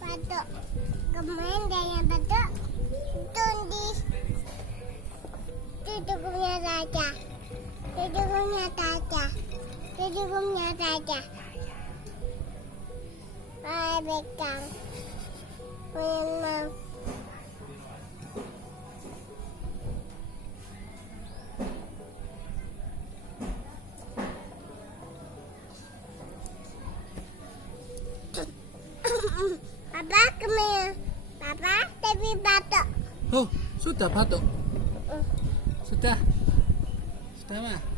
Batuk. Kemarin dia batuk. Tundis. Tutupnya saja. Tutupnya saja. Tutupnya saja. Saya pegang. Memang. Papa kemana? Papa tapi batuk. Oh, sudah batuk. Sudah. Sudah mah.